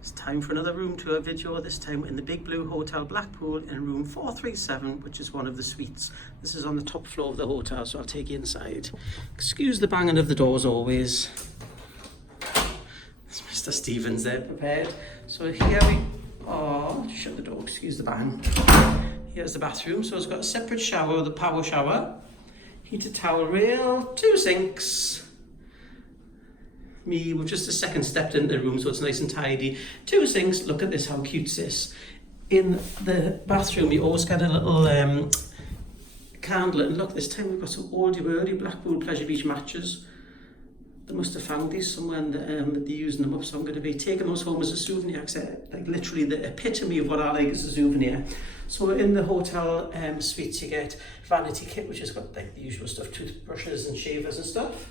It's time for another room tour video, this time in the Big Blue Hotel Blackpool in room 437, which is one of the suites. This is on the top floor of the hotel, so I'll take you inside. Excuse the banging of the doors always. There's Mr. Stevens there prepared. So here we are. Shut the door, excuse the bang. Here's the bathroom. So it's got a separate shower, the power shower, heated towel rail, 2 sinks. We've just a second stepped into the room, so it's nice and tidy. 2 sinks. Look at this, how cute's this. In the bathroom, you always get a little candle. And look, this time we've got some oldie-worldy Blackpool Pleasure Beach matches. They must have found these somewhere and they're using them up, so I'm going to be taking those home as a souvenir, because they're like literally the epitome of what I like as a souvenir. So in the hotel suites, you get vanity kit, which has got like the usual stuff, toothbrushes and shavers and stuff.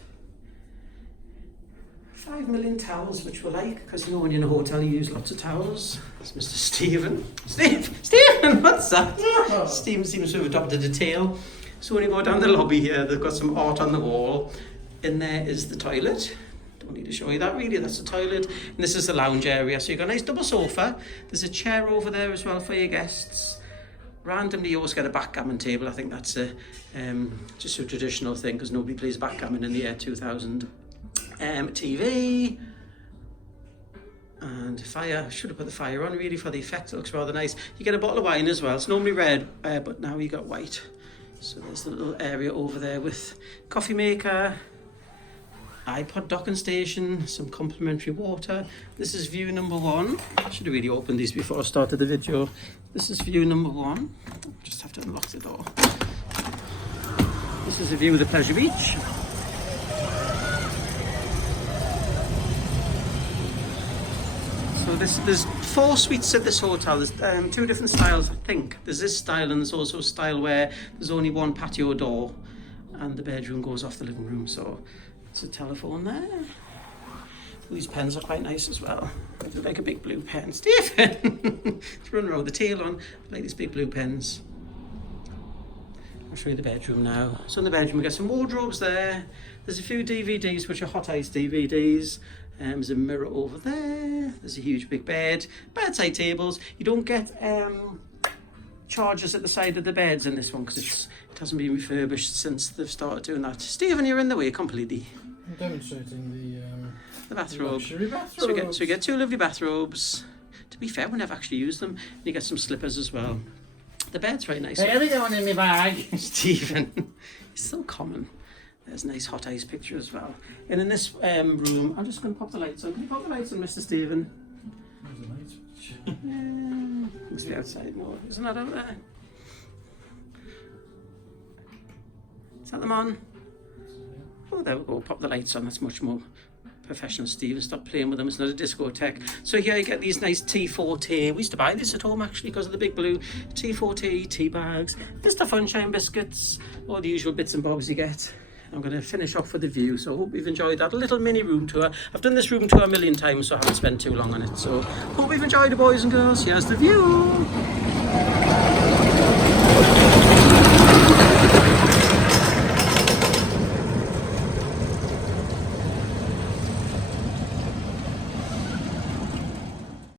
5 million towels, which we like, because you know when you're in a hotel you use lots of towels. That's Mr. Stephen. Stephen, what's that? Oh. Stephen seems to have adopted a tail. So when you go down the lobby here, they've got some art on the wall. In there is the toilet. Don't need to show you that really, that's the toilet. And this is the lounge area. So you've got a nice double sofa. There's a chair over there as well for your guests. Randomly you always get a backgammon table. I think that's just a traditional thing, because nobody plays backgammon in the year 2000. TV and fire. Should have put the fire on really for the effect. It looks rather nice. You get a bottle of wine as well. It's normally red, but now you got white. So there's the little area over there with coffee maker, iPod docking station, some complimentary water. This is view number 1. I should have really opened these before I started the video. This is view number 1. Just have to unlock the door. This is a view of the Pleasure Beach. So there's 4 suites at this hotel. There's 2 different styles, I think. There's this style, and there's also a style where there's only 1 patio door and the bedroom goes off the living room. So it's a telephone there. These pens are quite nice as well. They're like a big blue pen. Stephen! It's running around with the tail on. I like these big blue pens. I'll show you the bedroom now. So in the bedroom we got some wardrobes there. There's a few DVDs, which are Hot Ice DVDs. There's a mirror over there. There's a huge big bed. Bedside tables. You don't get chargers at the side of the beds in this one, because it hasn't been refurbished since they've started doing that. Stephen, you're in the way completely. I'm demonstrating the bathrobe. Luxury bathrobes. So we get 2 lovely bathrobes. To be fair, we never actually use them. And you get some slippers as well. The bed's very nice. Hey, every one in my bag. Stephen, it's so common. There's a nice Hot Ice picture as well. And in this room, I'm just going to pop the lights on. Can you pop the lights on, Mr. Stephen? There's a light switch. Yeah, must be outside more. Isn't that out there? Is that them on? Oh, there we go. Pop the lights on. That's much more professional. Stephen, stop playing with them. It's not a discotheque. So here you get these nice T4 tea. We used to buy this at home actually because of the Big Blue. T4 tea bags, Mr. Funshine biscuits, all the usual bits and bobs you get. I'm going to finish off with the view, so I hope you've enjoyed that little mini room tour. I've done this room tour a million times, so I haven't spent too long on it. So hope you've enjoyed it, boys and girls. Here's the view.